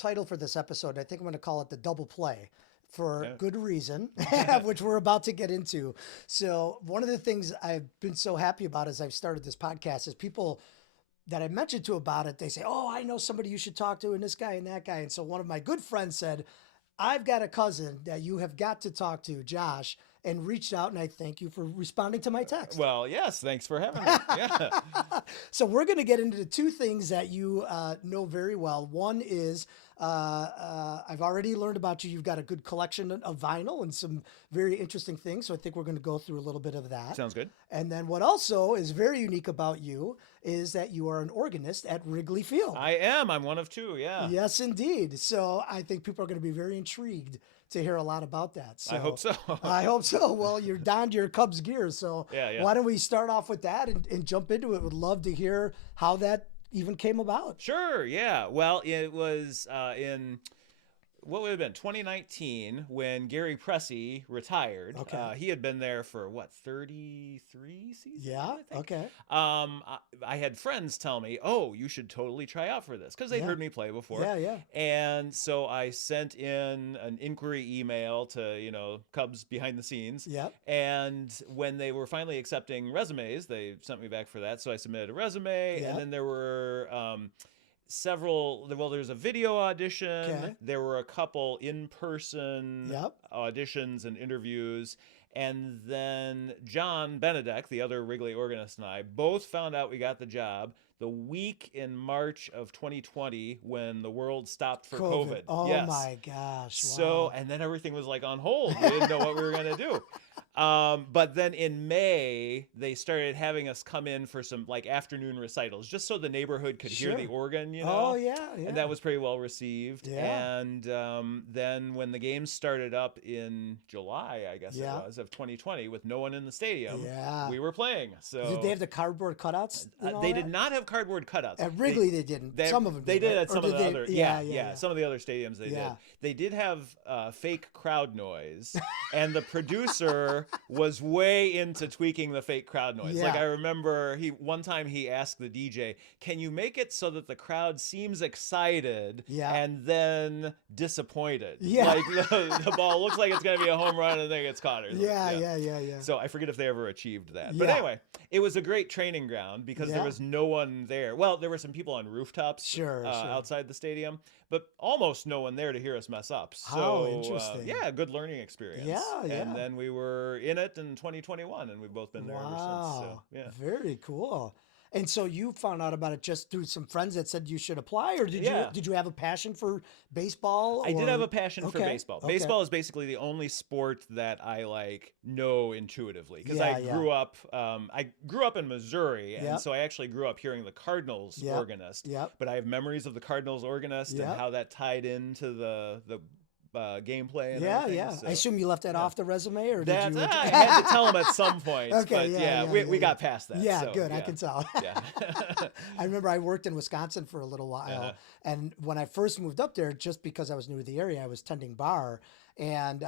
title for this episode. I think I'm going to call it the double play for Yeah. good reason, which we're about to get into. So one of the things I've been so happy about as I've started this podcast is people that I mentioned to about it, they say, oh, I know somebody you should talk to and this guy and that guy. And so one of my good friends said, I've got a cousin that you have got to talk to, Josh, and reached out. And I thank you for responding to my text. Well, yes, thanks for having me. Yeah. So we're going to get into the two things that you know very well. One is I've already learned about you. You've got a good collection of vinyl and some very interesting things. So I think we're going to go through a little bit of that. Sounds good. And then what also is very unique about you is that you are an organist at Wrigley Field. I am. I'm one of two. Yeah. Yes, indeed. So I think people are going to be very intrigued to hear a lot about that. So I hope so. I hope so. Well, you're donned your Cubs gear. So Yeah. why don't we start off with that and jump into it? Would love to hear how that even came about. Sure. Yeah. Well, it was in what would have been 2019 when Gary Pressey retired. Okay. He had been there for what, 33 seasons? Yeah. I think? Okay. I had friends tell me, "Oh, you should totally try out for this," because they'd Yeah. heard me play before. Yeah. And so I sent in an inquiry email to Cubs behind the scenes. Yep. And when they were finally accepting resumes, they sent me back for that. So I submitted a resume, Yep. and then there were there's a video audition. Okay. There were a couple in-person Yep. auditions and interviews. And then John Benedek, the other Wrigley organist, and I both found out we got the job the week in March of 2020 when the world stopped for COVID. Oh Yes. my gosh. So, Wow. and then everything was like on hold. We didn't know what we were going to do. But then in May, they started having us come in for some like afternoon recitals, just so the neighborhood could hear the Sure. organ, Oh yeah. And that was pretty well received. Yeah. And then when the games started up in July, I guess Yeah. it was, of 2020, with no one in the stadium, Yeah. we were playing. So Did they have the cardboard cutouts? and all they that? did not have cardboard cutouts. At Wrigley, they didn't. Some of them They did right? at Or some of did the they- other. Yeah. Some of the other stadiums they Yeah. did. They did have fake crowd noise, and the producer was way into tweaking the fake crowd noise. Yeah. Like I remember, one time he asked the DJ, "Can you make it so that the crowd seems excited Yeah. and then disappointed? Yeah. Like the ball looks like it's going to be a home run and then it gets caught or something." Yeah. So I forget if they ever achieved that. But Yeah. anyway, it was a great training ground because Yeah. there was no one there. Well, there were some people on rooftops Sure. outside the stadium, but almost no one there to hear us mess up. So, How interesting. yeah, good learning experience. Yeah. And then we were in it in 2021, and we've both been there ever since. So, yeah. Very cool. And so you found out about it just through some friends that said you should apply, or did you have a passion for baseball? I did or- have a passion for Okay, baseball. okay. Baseball is basically the only sport that I know intuitively because Yeah, I grew up. I grew up in Missouri, and Yep. so I actually grew up hearing the Cardinals Yep, organist. yep. But I have memories of the Cardinals organist Yep. and how that tied into the gameplay. And Yeah. everything, so. I assume you left that off the resume, or That did you? I had to tell them at some point. Okay, but yeah, we yeah. got past that. Yeah, so, good. I yeah. can tell. Yeah. I remember I worked in Wisconsin for a little while, Uh-huh. and when I first moved up there, just because I was new to the area, I was tending bar, and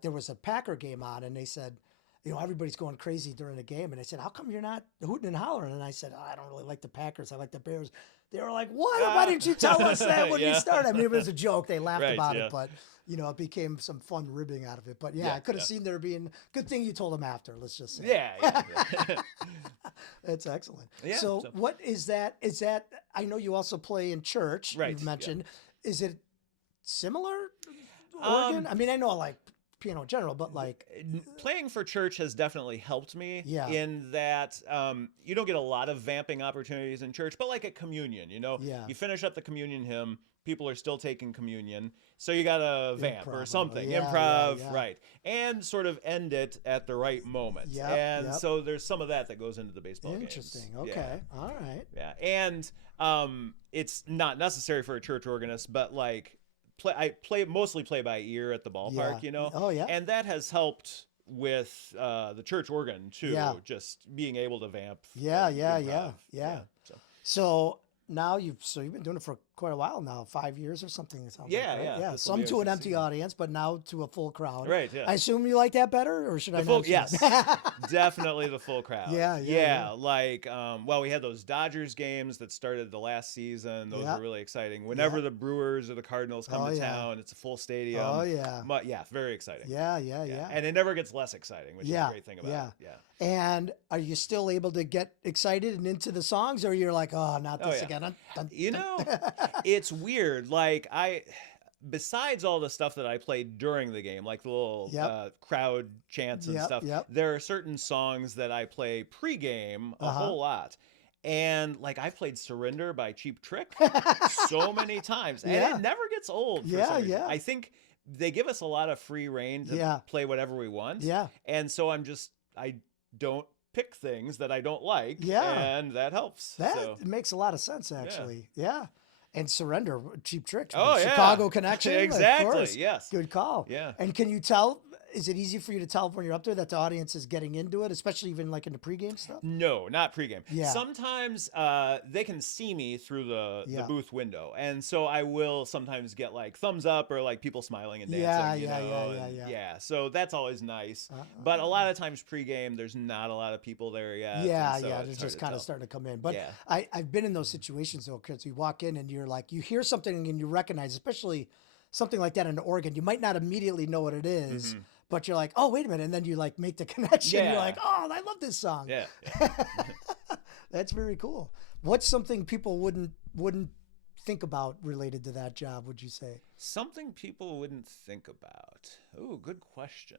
there was a Packer game on, and they said, everybody's going crazy during the game, and I said, how come you're not hooting and hollering? And I said, I don't really like the Packers, I like the Bears. They were like, what? Why didn't you tell us that when you Yeah. started? I mean, it was a joke. They laughed Right, about yeah. it, but it became some fun ribbing out of it. But yeah, Yeah, I could have yeah. seen there being good thing you told them after. Let's just say. Yeah. That's excellent. Yeah, So so- what is that? Is that, I know you also play in church, Right, you've yeah. mentioned. Is it similar organ? I mean, I know like piano in general, but like, Playing for church has definitely helped me Yeah. in that you don't get a lot of vamping opportunities in church, but like at communion, Yeah. you finish up the communion hymn, people are still taking communion, so you got to vamp Improv, or something, yeah, improv, yeah. right, and sort of end it at the right moment. Yep, and yep. so there's some of that goes into the baseball games. interesting. Yeah. Okay. All right. Yeah, and it's not necessary for a church organist, but like I mostly play by ear at the ballpark, Yeah. Oh, yeah. and that has helped with the church organ too. Yeah. Just being able to vamp. Yeah, and yeah, improv. yeah. So. So now you've been doing it for quite a while now, 5 years or something. It sounds Yeah, like, right? yeah. Yeah, This will some be to our an sixth empty season. audience, but now to a full crowd. Right, yeah. I assume you like that better, or should I The full, not? assume yes, that? definitely the full crowd. Yeah. Like, well, we had those Dodgers games that started the last season. Those Yeah. were really exciting. Whenever Yeah. the Brewers or the Cardinals come Oh, to yeah. town, it's a full stadium. Oh, yeah. But yeah, very exciting. Yeah. And it never gets less exciting, which is a great thing about it. Yeah. And are you still able to get excited and into the songs, or you're like, oh, not this again? You know, it's weird. Like besides all the stuff that I played during the game, like the little crowd chants and stuff, there are certain songs that I play pregame a whole lot. And like I've played Surrender by Cheap Trick so many times, and it never gets old. For some reason. I think they give us a lot of free reign to play whatever we want. And so I don't pick things that I don't like. And that helps. That makes a lot of sense, actually. Yeah. And Surrender, Cheap Trick. Oh, Chicago connection. Exactly. Of course. Yes. Good call. Yeah. And can you tell, is it easy for you to tell when you're up there that the audience is getting into it, especially even like in the pregame stuff? No, not pregame. Yeah. Sometimes they can see me through the booth window. And so I will sometimes get like thumbs up or like people smiling and dancing. Yeah. So that's always nice. But a lot of times pregame, there's not a lot of people there yet. They're just kind of starting to come in. But I've been in those situations though, because you walk in and you're like, you hear something and you recognize, especially something like that in the organ, you might not immediately know what it is. But you're like, oh, wait a minute. And then you like make the connection. You're like, oh, I love this song. Yeah. That's very cool. What's something people wouldn't think about related to that job, would you say? Something people wouldn't think about. Oh, good question.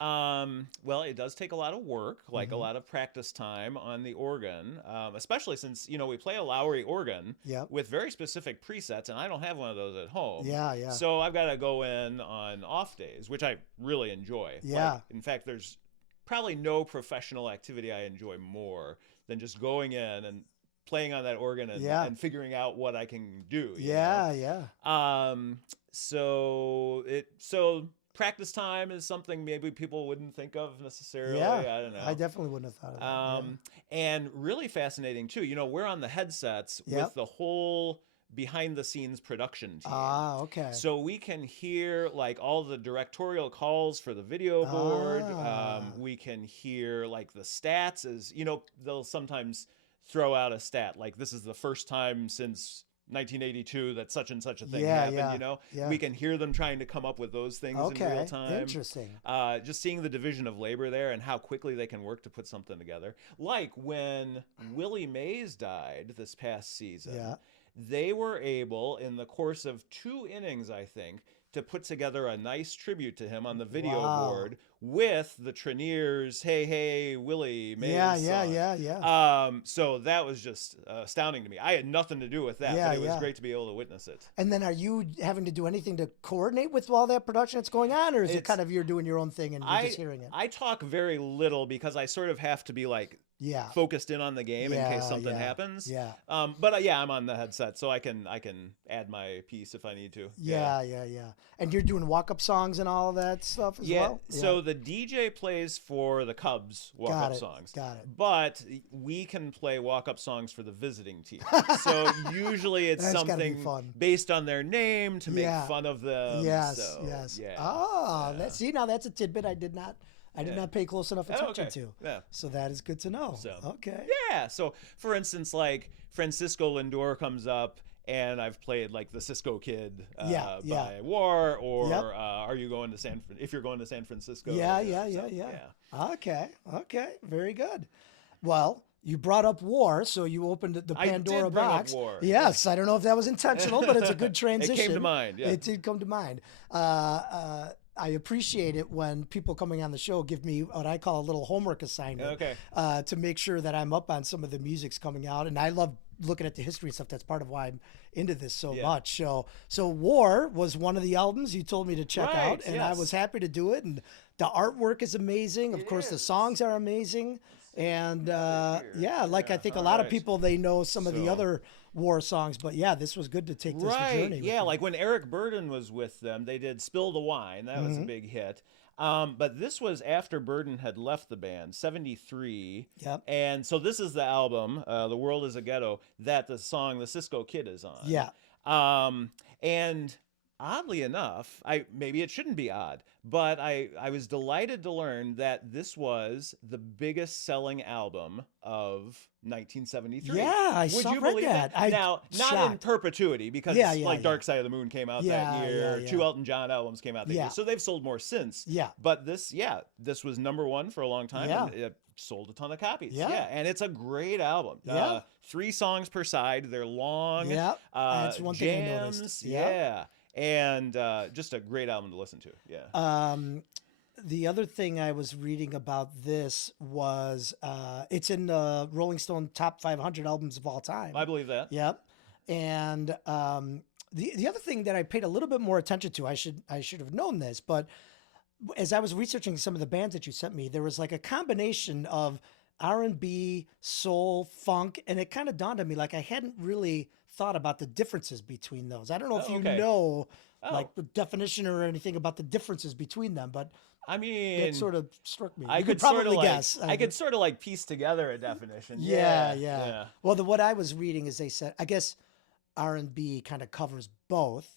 Well, it does take a lot of work, like a lot of practice time on the organ, especially since, we play a Lowry organ with very specific presets, and I don't have one of those at home. So I've got to go in on off days, which I really enjoy. Like, in fact, there's probably no professional activity I enjoy more than just going in and playing on that organ and figuring out what I can do. So practice time is something maybe people wouldn't think of necessarily. I don't know. I definitely wouldn't have thought of that. And really fascinating too. We're on the headsets with the whole behind the scenes production team. Okay. So we can hear like all the directorial calls for the video board. We can hear like the stats as, they'll sometimes throw out a stat like this is the first time since 1982 that such and such a thing happened. We can hear them trying to come up with those things in real time. Interesting. Just seeing the division of labor there and how quickly they can work to put something together. Like when Willie Mays died this past season, they were able in the course of 2 innings, I think, to put together a nice tribute to him on the video board with the Treniers, Hey, Hey, Willie Mays song. So that was just astounding to me. I had nothing to do with that, but it was great to be able to witness it. And then are you having to do anything to coordinate with all that production that's going on, or is it kind of you're doing your own thing and you're just hearing it? I talk very little because I sort of have to be like focused in on the game in case something happens. But I'm on the headset, so I can add my piece if I need to. And you're doing walk-up songs and all of that stuff as well? So the DJ plays for the Cubs walk-up songs. Got it. But we can play walk-up songs for the visiting team. So usually it's something based on their name to make fun of them. Yes. See, now that's a tidbit I did not pay close enough attention to. So that is good to know. Okay. So for instance, like Francisco Lindor comes up and I've played like the Cisco Kid by War or Are You Going to if you're going to San Francisco. Okay. Very good. Well, you brought up War, so you opened the Pandora box. Up War. Yes, I don't know if that was intentional, but it's a good transition. It came to mind. It did come to mind. I appreciate it when people coming on the show give me what I call a little homework assignment to make sure that I'm up on some of the music's coming out. And I love looking at the history and stuff. That's part of why I'm into this so much. So War was one of the albums you told me to check out, and I was happy to do it. And the artwork is amazing. Of course, the songs are amazing. And I think a lot of people, they know some of the other War songs, but this was good to take this journey. Like when Eric Burden was with them, they did Spill the Wine. That was a big hit. But this was after Burden had left the band, 73. And so this is the album, The World is a Ghetto, that the song The Cisco Kid is on. And oddly enough, maybe it shouldn't be odd, but I was delighted to learn that this was the biggest selling album of 1973. Yeah, I Would you read believe that. that? Now, not in shocked. perpetuity, because Yeah, yeah, like yeah. Dark Side of the Moon came out Yeah, that year. yeah, Two yeah. Elton John albums came out that Yeah. year. So they've sold more since. Yeah. But this was number one for a long time. Yeah. And it sold a ton of copies. Yeah. And it's a great album. Yeah. 3 songs per side. They're long. Yeah. That's one thing I jams. noticed. Yeah. And just a great album to listen to. Yeah. The other thing I was reading about this was it's in the Rolling Stone top 500 albums of all time. I believe that. Yep. And the other thing that I paid a little bit more attention to, I should have known this, but as I was researching some of the bands that you sent me, there was like a combination of R&B, soul, funk, and it kind of dawned on me like I hadn't really thought about the differences between those. I don't know if you know like the definition or anything about the differences between them, but I mean, it sort of struck me. I You could probably sort of guess. I could sort of like piece together a definition. Yeah. Well, what I was reading is they said, I guess R&B kind of covers both,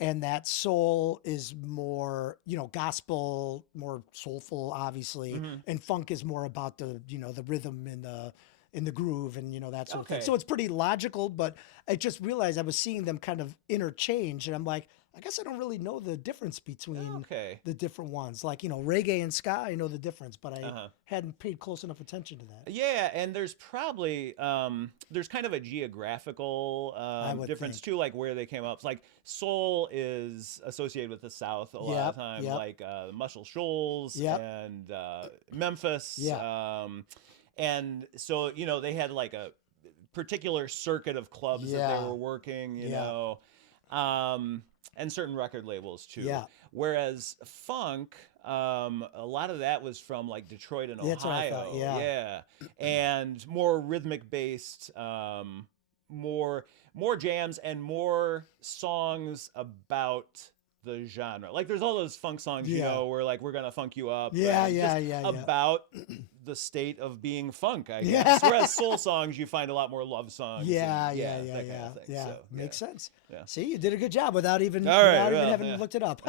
and that soul is more, gospel, more soulful, obviously, and funk is more about the, the rhythm and the groove and that sort of thing. So it's pretty logical, but I just realized I was seeing them kind of interchange, and I'm like, I guess I don't really know the difference between the different ones. Like, reggae and ska, I know the difference, but I hadn't paid close enough attention to that. Yeah, and there's probably there's kind of a geographical difference too, like where they came up. It's like soul is associated with the South a lot of time, like Muscle Shoals and Memphis. And so, they had like a particular circuit of clubs that they were working, you know. And certain record labels too. Yeah. Whereas funk, a lot of that was from like Detroit and Ohio. That's what I thought. Yeah. And more rhythmic based, more jams and more songs about the genre. Like there's all those funk songs, where like we're gonna funk you up. About the state of being funk, I guess. Whereas soul songs, you find a lot more love songs. That kind of thing. So, makes sense. Yeah. See, you did a good job without even having looked it up.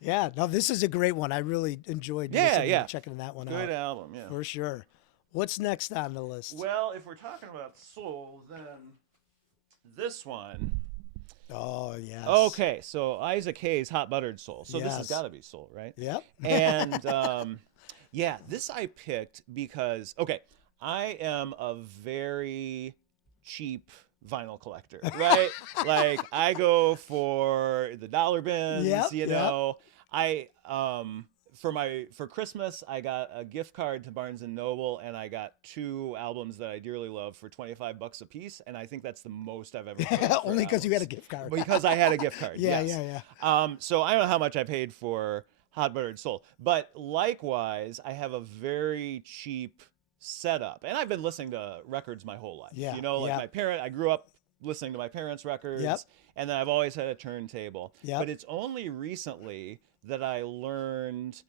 No, this is a great one. I really enjoyed checking that one out. Good album, for sure. What's next on the list? Well, if we're talking about soul, then this one. Oh, yes. Okay, so Isaac Hayes' Hot Buttered Soul. So this has got to be soul, right? Yep. And this I picked because, I am a very cheap vinyl collector, right? Like I go for the dollar bins, you know. I for Christmas, I got a gift card to Barnes and Noble, and I got 2 albums that I dearly love for $25 a piece, and I think that's the most I've ever paid. Only because you had a gift card. Because I had a gift card. Yeah. So I don't know how much I paid for Hot Buttered Soul, but likewise, I have a very cheap setup, and I've been listening to records my whole life. I grew up listening to my parents' records, and then I've always had a turntable. But it's only recently that I learned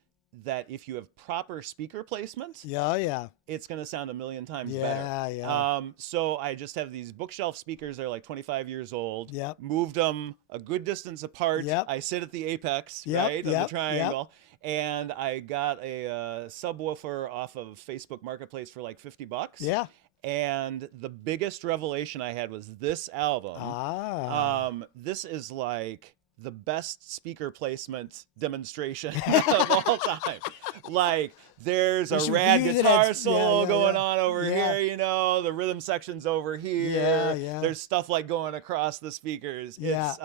that if you have proper speaker placement, it's going to sound a million times better. So I just have these bookshelf speakers. They're like 25 years old. Moved them a good distance apart. I sit at the apex, right, of the triangle. And I got a subwoofer off of Facebook Marketplace for like $50. And the biggest revelation I had was this album. This is like the best speaker placement demonstration of all time. Like there's a rad guitar solo going on over here, the rhythm section's over here. There's stuff like going across the speakers. It's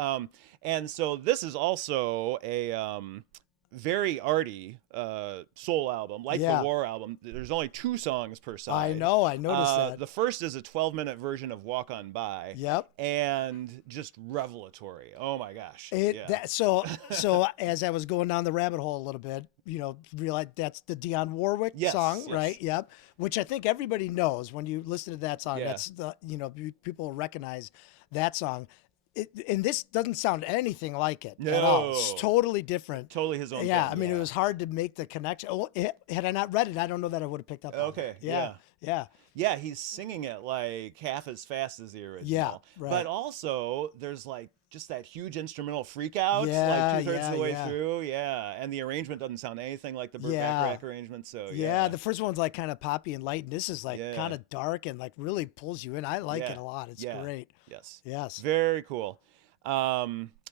and so this is also a very arty soul album, like the War album. There's only 2 songs per side. I know, I noticed that. The first is a 12-minute version of Walk On By. And just revelatory. Oh my gosh. So as I was going down the rabbit hole a little bit, realized that's the Dionne Warwick song, right? Which I think everybody knows when you listen to that song. That's the, people recognize that song. And this doesn't sound anything like it at all. It's totally different. Totally his own thing. I mean, it was hard to make the connection. Had I not read it, I don't know that I would have picked up on it. Yeah. Yeah, he's singing it like half as fast as the original. Yeah, right. But also, there's like just that huge instrumental freak out, Yeah, like 2/3 of yeah, the way yeah. through. Yeah. And the arrangement doesn't sound anything like the Burt Yeah. Bacharach arrangement. So, Yeah, the first one's like kind of poppy and light, and this is like Yeah. kind of dark and like really pulls you in. I like Yeah. it a lot. It's Yeah. great. Yes. Yes. Very cool.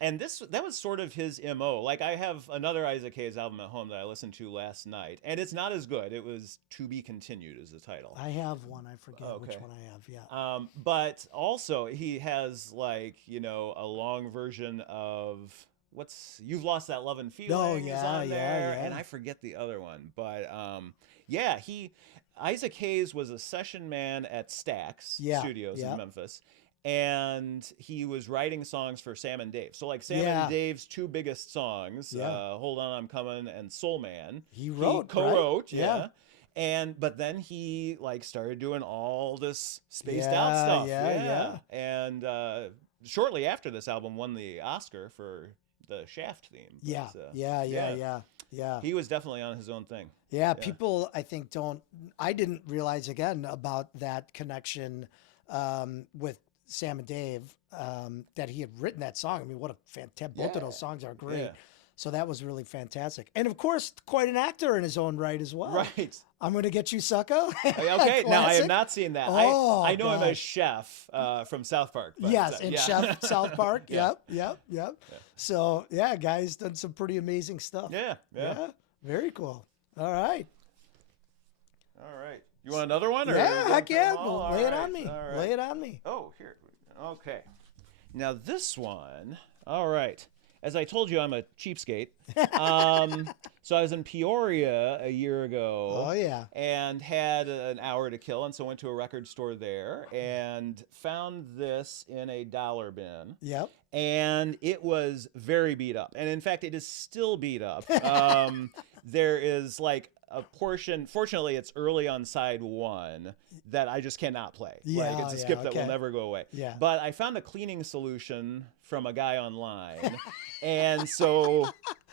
And that was sort of his MO. Like I have another Isaac Hayes album at home that I listened to last night, and it's not as good. It was To Be Continued is the title. I have one. I forget which Okay. one I have. Yeah. But also he has like, a long version of You've Lost That Love and Feeling Oh, is yeah, on yeah, there, yeah. and I forget the other one. But Isaac Hayes was a session man at Stax Yeah, Studios yeah. in Memphis. And he was writing songs for Sam and Dave. So like Sam Yeah. and Dave's two biggest songs, Yeah. Hold On I'm Coming and Soul Man. He wrote, co-wrote, right? yeah. But then he like started doing all this spaced Yeah, out stuff. yeah. And shortly after this album won the Oscar for the Shaft theme. Yeah. But, Yeah. he was definitely on his own thing. Yeah. People, I think, I didn't realize again about that connection with Sam and Dave, that he had written that song. I mean, what a fantastic, both of those songs are great. Yeah. So that was really fantastic. And of course, quite an actor in his own right as well. Right. I'm Gonna Get You, Sucker. Okay, now I Classic. have not seen that. Oh, I know him God. as Chef from South Park. But, Yes, in Chef South Park. Yeah. Yep. So, yeah, guy's done some pretty amazing stuff. Yeah. Very cool. All right. All right. You want another one? Or Yeah, heck yeah. All Lay it right, on me. all right. Lay it on me. Oh, here. Okay. Now this one. All right. As I told you, I'm a cheapskate. So I was in Peoria a year ago. Oh, yeah. And had an hour to kill, and so went to a record store there and found this in a dollar bin. Yep. And it was very beat up. And in fact, it is still beat up. There is like a portion, fortunately, it's early on side one that I just cannot play. Yeah, like it's a skip that will okay. never go away. Yeah. But I found a cleaning solution from a guy online. And so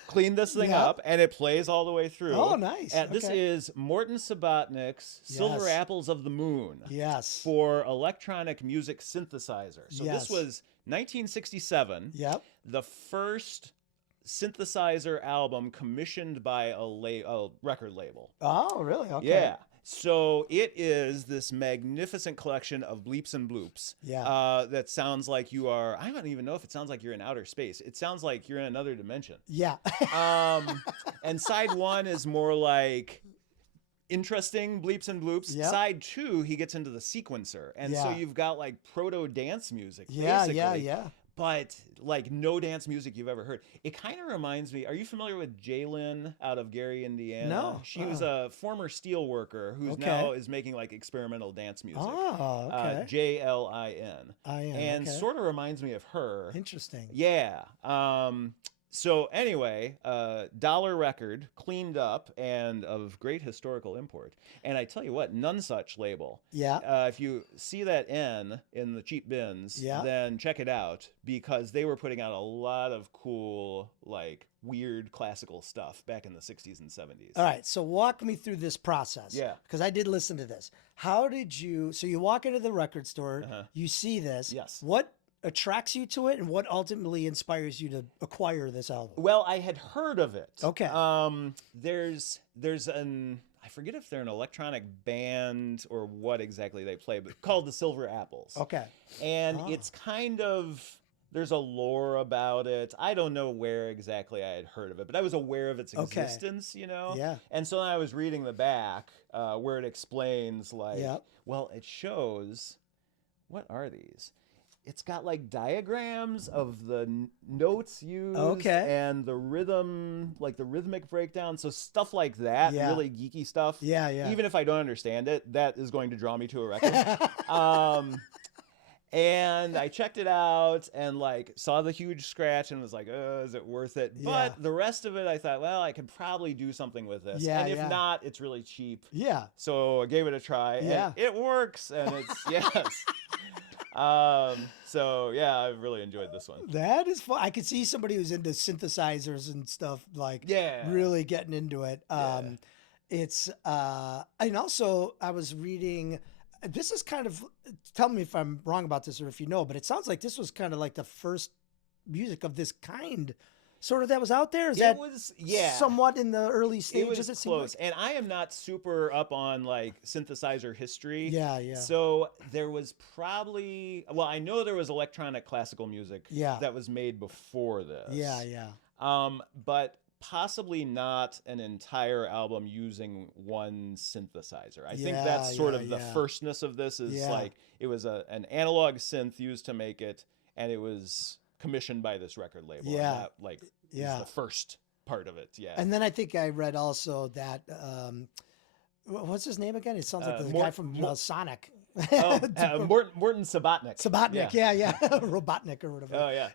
cleaned this thing Yeah. up, and it plays all the way through. Oh, nice. And this Okay. is Morton Subotnick's Silver Yes. Apples of the Moon Yes. for electronic music synthesizer. So Yes. this was 1967, Yep. the first synthesizer album commissioned by a record label. Oh, really? Okay. Yeah. So it is this magnificent collection of bleeps and bloops. Yeah. That sounds like you are. I don't even know if it sounds like you're in outer space. It sounds like you're in another dimension. Yeah. And side one is more like interesting bleeps and bloops. Yep. Side two, he gets into the sequencer, and so Yeah. you've got like proto dance music. Yeah. basically. Yeah. But like no dance music you've ever heard. It kind of reminds me. Are you familiar with Jalen out of Gary, Indiana? No. She was a former steel worker who's Okay. now is making like experimental dance music. Oh, okay. JLIN. I am. And okay. sort of reminds me of her. Interesting. Yeah. So anyway, dollar record, cleaned up and of great historical import. And I tell you what, none such label. Yeah. If you see that N in the cheap bins, Yeah. then check it out because they were putting out a lot of cool, like weird classical stuff back in the 60s and 70s. All right. So walk me through this process. Yeah. Because I did listen to this. How did you? So you walk into the record store, Uh-huh. you see this. Yes. What attracts you to it, and what ultimately inspires you to acquire this album? Well, I had heard of it. Okay. There's I forget if they're an electronic band or what exactly they play, but called the Silver Apples. Okay. And Oh. it's kind of there's a lore about it. I don't know where exactly I had heard of it, but I was aware of its Okay. existence, Yeah. And so then I was reading the back where it explains like, Yep. well, it shows what are these? It's got like diagrams of the notes used Okay. and the rhythm, like the rhythmic breakdown. So stuff like that, Yeah. really geeky stuff. Yeah. Yeah. Even if I don't understand it, that is going to draw me to a record. And I checked it out and like saw the huge scratch and was like, is it worth it? Yeah. But the rest of it, I thought, well, I could probably do something with this. Yeah, And if yeah. not, it's really cheap. Yeah. So I gave it a try. Yeah. And it works. And it's, yes. So yeah, I've really enjoyed this one. That is fun. I could see somebody who's into synthesizers and stuff like Yeah. really getting into it. Yeah. It's and also I was reading. This is kind of, tell me if I'm wrong about this or if you know, but it sounds like this was kind of like the first music of this kind, sort of, that was out there. Is It that was, yeah. somewhat in the early It stages? was It seemed close. like. And I am not super up on like synthesizer history. Yeah, yeah, So there was probably, well, I know there was electronic classical music yeah, that was made before this. yeah, yeah, But possibly not an entire album using one synthesizer. I think that's sort yeah, of the yeah. firstness of this is Yeah. like it was an analog synth used to make it, and it was commissioned by this record label. Yeah. And that like Yeah. is the first part of it. Yeah. And then I think I read also that what's his name again? It sounds like the guy Mort- from Mort- Sonic. Morton Sabatnik. Sabatnik, yeah. Robotnik or whatever. Oh yeah.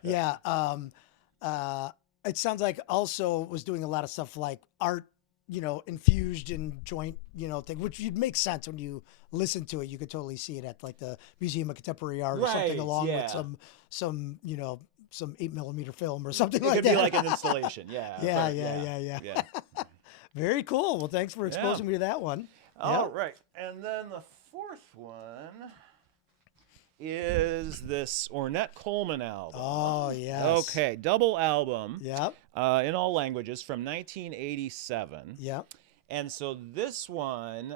Yeah. It sounds like also was doing a lot of stuff like art, infused in joint, thing, which would make sense when you listen to it. You could totally see it at like the Museum of Contemporary Art or something Right, along with yeah. some, some 8mm film or something It like could that. be like an installation. Yeah. Yeah, but yeah. Very cool. Well, thanks for exposing me to that one. All right. And then the fourth one is this Ornette Coleman album. Oh, yes. Okay, double album. Yep. In all languages from 1987. Yep. And so this one,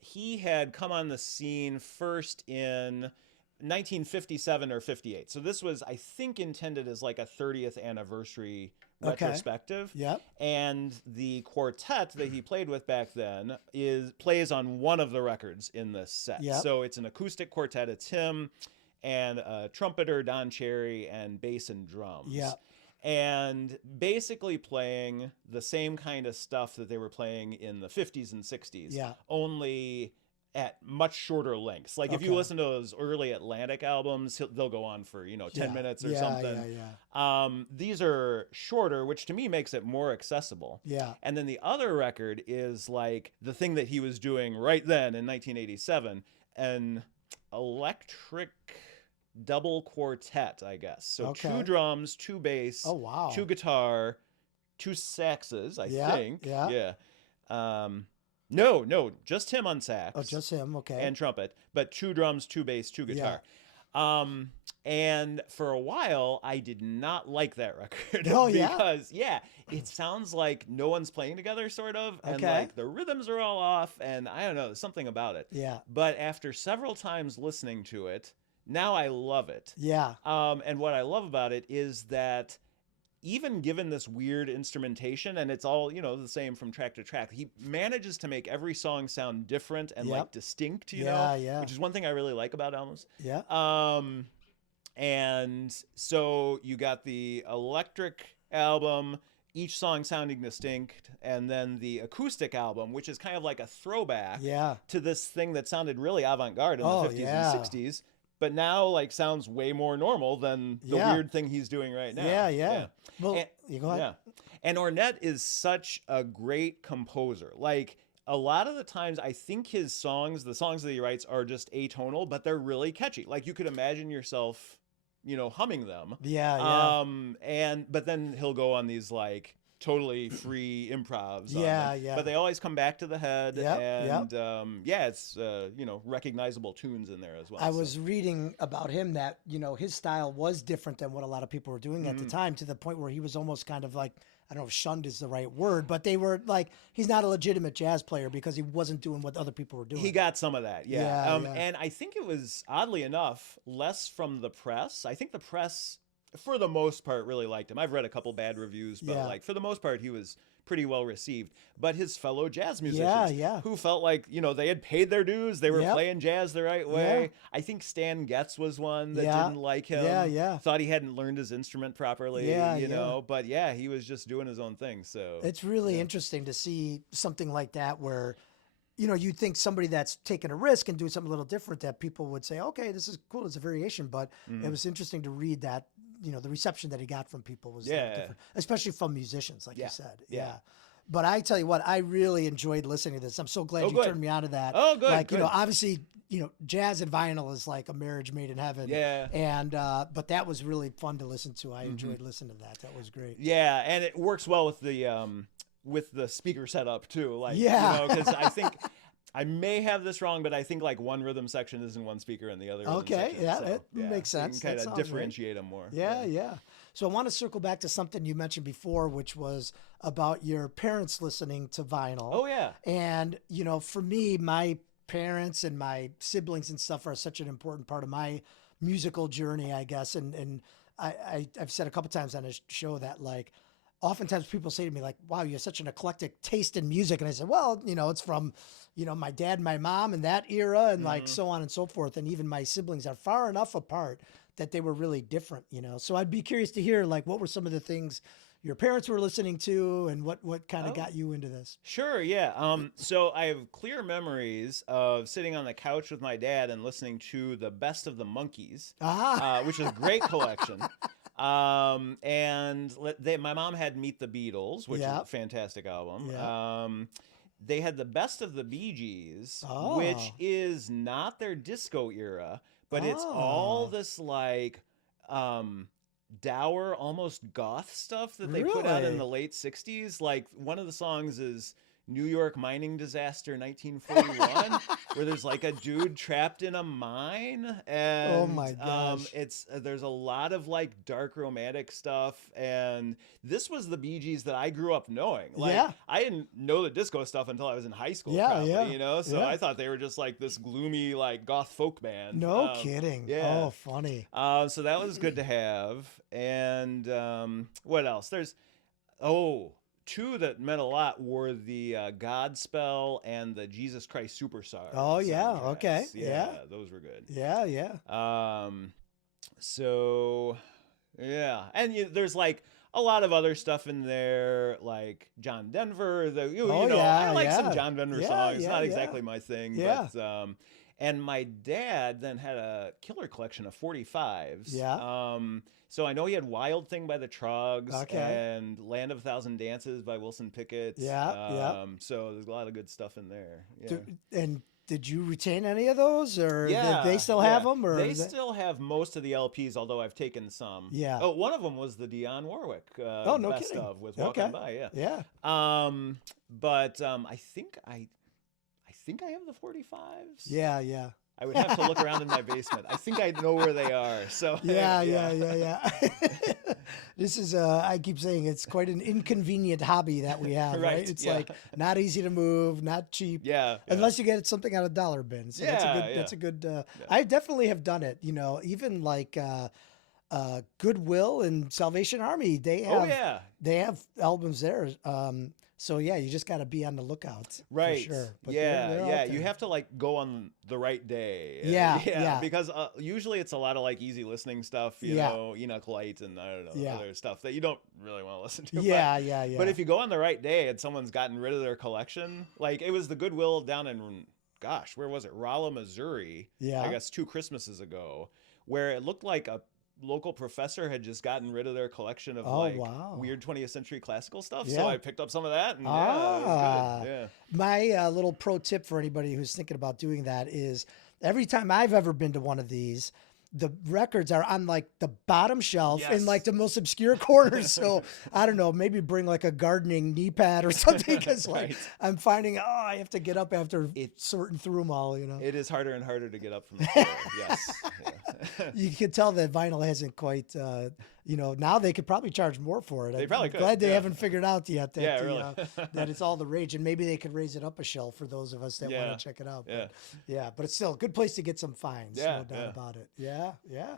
he had come on the scene first in 1957 or 58. So this was, I think, intended as like a 30th anniversary Okay. retrospective. Yep. And the quartet that he played with back then plays on one of the records in this set. Yep. So it's an acoustic quartet. It's him and a trumpeter, Don Cherry, and bass and drums. Yep. And basically playing the same kind of stuff that they were playing in the 50s and 60s. Yeah. Only at much shorter lengths. Like if you Okay. listen to those early Atlantic albums, they'll go on for, 10 minutes or something. Yeah. These are shorter, which to me makes it more accessible. Yeah. And then the other record is like the thing that he was doing right then in 1987, an electric double quartet, I guess. So Okay. 2 drums, 2 bass, Oh, wow. 2 guitar, 2 saxes, I Yeah, think. yeah. Yeah. No, just him on sax. Oh, just him. Okay. And trumpet, but 2 drums, 2 bass, 2 guitar. And for a while, I did not like that record. Oh, yeah? Because, it sounds like no one's playing together, sort of. And, Okay. like, the rhythms are all off. And I don't know, there's something about it. Yeah. But after several times listening to it, now I love it. Yeah. And what I love about it is that even given this weird instrumentation, and it's all, the same from track to track, he manages to make every song sound different and like Yep. distinct, Yeah. which is one thing I really like about albums. Yeah. And so you got the electric album, each song sounding distinct, and then the acoustic album, which is kind of like a throwback Yeah. to this thing that sounded really avant-garde in Oh, the 50s yeah. and 60s, but now like sounds way more normal than the Yeah. weird thing he's doing right now. Yeah. Well, And- you go ahead. Yeah. And Ornette is such a great composer. Like a lot of the times I think his songs, the songs that he writes are just atonal, but they're really catchy. Like you could imagine yourself, humming them. Yeah. But then he'll go on these like totally free improvs. on Yeah, them. yeah. But they always come back to the head, Yep, and it's recognizable tunes in there as well. I so. was reading about him that, his style was different than what a lot of people were doing at the Mm-hmm. time, to the point where he was almost kind of like, I don't know if shunned is the right word, but they were like, he's not a legitimate jazz player because he wasn't doing what other people were doing. He got some of that, yeah. Yeah. And I think it was, oddly enough, less from the press. I think the press, for the most part, really liked him. I've read a couple bad reviews, but Yeah. for the most part, he was pretty well received. But his fellow jazz musicians, Yeah. who felt like, they had paid their dues, they were Yep. playing jazz the right way. I think Stan Getz was one that Yeah. didn't like him. Yeah. Thought he hadn't learned his instrument properly, Yeah. But he was just doing his own thing. So It's really interesting to see something like that where, you'd think somebody that's taking a risk and doing something a little different, that people would say, okay, this is cool, it's a variation. But it was interesting to read that, the reception that he got from people was different, especially from musicians, like you said. Yeah. But I tell you what, I really enjoyed listening to this. I'm so glad you good. turned me on to that. Oh, good, Like, good. Obviously, jazz and vinyl is like a marriage made in heaven. Yeah. And, but that was really fun to listen to. I enjoyed listening to that. That was great. Yeah, and it works well with the with the speaker setup too. Like, Yeah. because I think I may have this wrong, but I think like one rhythm section is in one speaker and the other rhythm Okay, section. yeah, So, it makes so you sense. can kind That of sounds right. differentiate them more. Yeah, yeah. So I want to circle back to something you mentioned before, which was about your parents listening to vinyl. Oh yeah. And, for me, my parents and my siblings and stuff are such an important part of my musical journey, I guess. And I've said a couple times on this show that, like, oftentimes people say to me, like, wow, you have such an eclectic taste in music. And I said, well, it's from, my dad and my mom and that era and like so on and so forth. And even my siblings are far enough apart that they were really different, So I'd be curious to hear, like, what were some of the things your parents were listening to and what kind of got you into this? Sure, yeah. So I have clear memories of sitting on the couch with my dad and listening to the Best of the Monkees, which is a great collection. And my mom had Meet the Beatles, which is a fantastic album. Yeah. They had the Best of the Bee Gees, Oh. which is not their disco era, but it's all this like dour, almost goth stuff that they put out in Really? the late 60s. Like one of the songs is New York Mining Disaster 1941, where there's like a dude trapped in a mine, and Oh my gosh. there's a lot of like dark romantic stuff, and this was the Bee Gees that I grew up knowing. Like, Yeah. I didn't know the disco stuff until I was in high school, Yeah, probably, yeah, so yeah. I thought they were just like this gloomy like goth folk band. No kidding. Yeah. Oh, funny. So that was good to have. And what else? There's two that meant a lot were the Godspell and the Jesus Christ Superstar. Oh, yeah. soundtracks. Okay. Yeah. Those were good. Yeah, yeah. So yeah, and there's like a lot of other stuff in there, like John Denver. I like some John Denver songs. Yeah, Not yeah. exactly my thing, Yeah. but and my dad then had a killer collection of 45s. Yeah. So I know he had Wild Thing by the Troggs Okay. and Land of a Thousand Dances by Wilson Pickett. Yeah. So there's a lot of good stuff in there. Yeah. And did you retain any of those, or Yeah, they still have yeah. them? Or They still have most of the LPs, although I've taken some. Yeah. Oh, one of them was the Dionne Warwick no best kidding. of with Walking Okay. By. Yeah. Yeah. But I think I have the 45s. Yeah. Yeah. I would have to look around in my basement. I think I know where they are. So Yeah. This is I keep saying it's quite an inconvenient hobby that we have, right? Right, It's yeah. like not easy to move, not cheap. Yeah. Unless you get something out of dollar bin. So that's a good I definitely have done it, even like Goodwill and Salvation Army, they have albums there. So yeah, you just got to be on the lookout, Right. For sure. But yeah. they're out Yeah. there. You have to like go on the right day. Yeah. Because usually it's a lot of like easy listening stuff, you Yeah. know, Enoch Light and I don't know, Yeah. other stuff that you don't really want to listen to. Yeah. But if you go on the right day and someone's gotten rid of their collection, like it was the Goodwill down in, gosh, where was it? Rolla, Missouri. Yeah. I guess 2 Christmases ago, where it looked like a local professor had just gotten rid of their collection of weird 20th century classical stuff. Yeah. So I picked up some of that, and it was good. Yeah. My little pro tip for anybody who's thinking about doing that is every time I've ever been to one of these, the records are on like the bottom shelf in Yes. like the most obscure corners. So I don't know, maybe bring like a gardening knee pad or something, because like Right. I'm finding I have to get up after sorting through them all. It is harder and harder to get up from the floor. Yes. Yeah. You can tell that vinyl hasn't quite. Now they could probably charge more for it. They probably could, Glad they yeah. haven't figured out yet that Yeah, really. that it's all the rage, and maybe they could raise it up a shelf for those of us that Yeah. want to check it out. Yeah. But it's still a good place to get some finds. Yeah, No doubt yeah. about it. Yeah.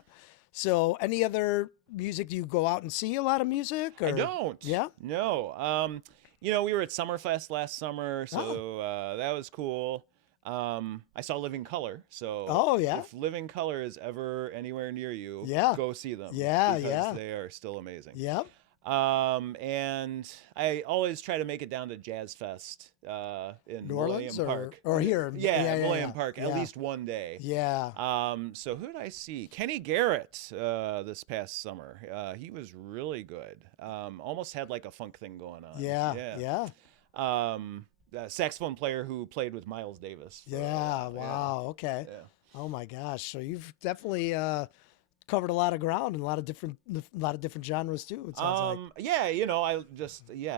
So, any other music? Do you go out and see a lot of music? Or? I don't. Yeah. No. We were at Summerfest last summer, so that was cool. I saw Living Color, so Oh, yeah. if Living Color is ever anywhere near you, Yeah. go see them. Yeah, because yeah. they are still amazing. Yep. And I always try to make it down to Jazz Fest in New Orleans Millennium Park. or here? Yeah, Millennium Park, at yeah. least one day. Yeah. So who did I see? Kenny Garrett this past summer. He was really good. Almost had like a funk thing going on. Yeah. Saxophone player who played with Miles Davis. Yeah. Wow. Okay. Yeah. Oh my gosh. So you've definitely covered a lot of ground and a lot of different genres too. It sounds like. Yeah,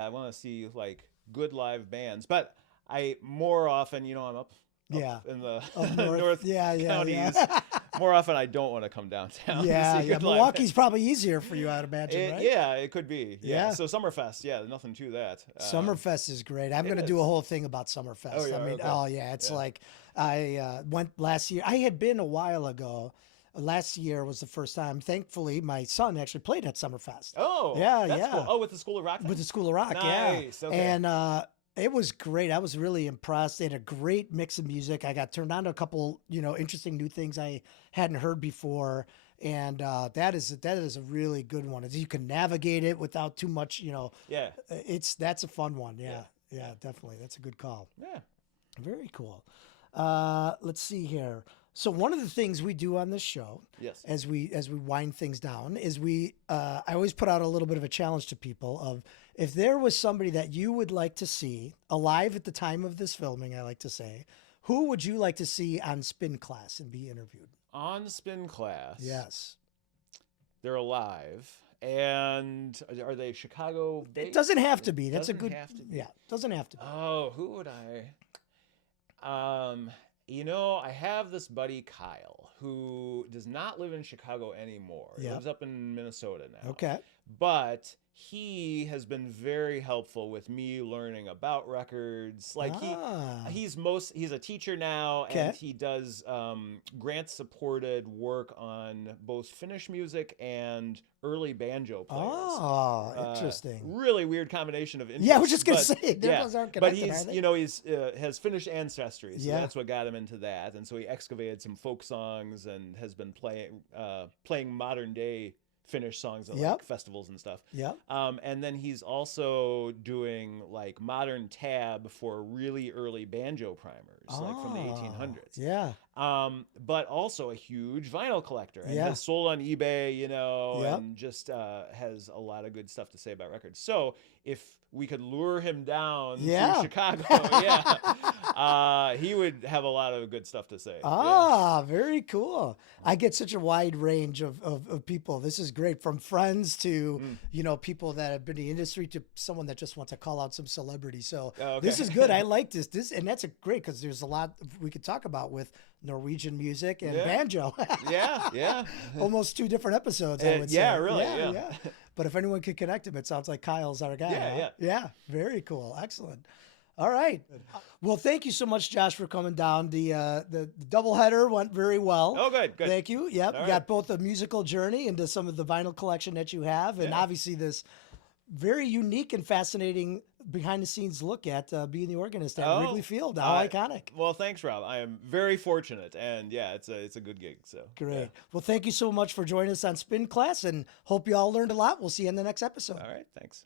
I want to see like good live bands. But I more often, I'm up Yeah. in the Up north Yeah, counties. yeah. More often, I don't want to come downtown. Yeah, to see yeah. good live Milwaukee's probably easier for you, I'd imagine, right? Yeah, it could be. Yeah. Yeah. So Summerfest, yeah, nothing to that. Summerfest is great. I'm it going to do a is. whole thing about Summerfest. Oh, yeah, I mean, okay. oh yeah, it's Yeah. like I went last year. I had been a while ago. Last year was the first time. Thankfully, my son actually played at Summerfest. Oh, Yeah, that's yeah. cool. Oh, with the School of Rock thing? With the School of Rock, Nice, yeah. okay. And it was great. I was really impressed. They had a great mix of music. I got turned on to a couple, interesting new things I hadn't heard before. And that is a really good one. You can navigate it without too much, Yeah. that's a fun one. Yeah, Yeah. definitely. That's a good call. Yeah. Very cool. Let's see here. So one of the things we do on this show, Yes. as we wind things down, is I always put out a little bit of a challenge to people of if there was somebody that you would like to see alive at the time of this filming, I like to say, who would you like to see on Spin Class and be interviewed? On Spin Class. Yes. They're alive. And are they Chicago based? It doesn't have to be. That's a Doesn't good. have to be. Yeah, doesn't have to be. Oh, who would I? I have this buddy Kyle who does not live in Chicago anymore. He Yeah. lives up in Minnesota now. Okay. But he has been very helpful with me learning about records. Like Ah. he's a teacher now, Okay. and he does grant supported work on both Finnish music and early banjo players. Oh, interesting. Really weird combination of interests. Yeah, I was just gonna but- say those aren't but connected, he's are they? he's has Finnish ancestry, so Yeah. that's what got him into that. And so he excavated some folk songs and has been playing modern day Finnish songs at Yep. like festivals and stuff. Yeah. And then he's also doing like modern tab for really early banjo primers, like from the 1800s. Yeah. But also a huge vinyl collector and Yeah. has sold on eBay, Yep. and just has a lot of good stuff to say about records. So if we could lure him down Yeah. to Chicago, he would have a lot of good stuff to say. Very cool. I get such a wide range of people. This is great, from friends to, people that have been in the industry to someone that just wants to call out some celebrity. So Oh, okay. this is good. I like this. And that's great because there's a lot we could talk about with Norwegian music and Yeah. banjo. Yeah. Almost two different episodes, I would say. yeah, really, yeah. But if anyone could connect him, it sounds like Kyle's our guy. Yeah, huh? Yeah. Very cool. Excellent. All right. Well, thank you so much, Josh, for coming down. The doubleheader went very well. Oh, good. Thank you. Yep. All You right. got both a musical journey into some of the vinyl collection that you have, and Yeah. obviously this very unique and fascinating behind the scenes look at being the organist at Wrigley Field. How iconic. Well, thanks, Rob. I am very fortunate, and yeah, it's a good gig. So Great. yeah. Well, thank you so much for joining us on Spin Class, and hope you all learned a lot. We'll see you in the next episode. All right, thanks.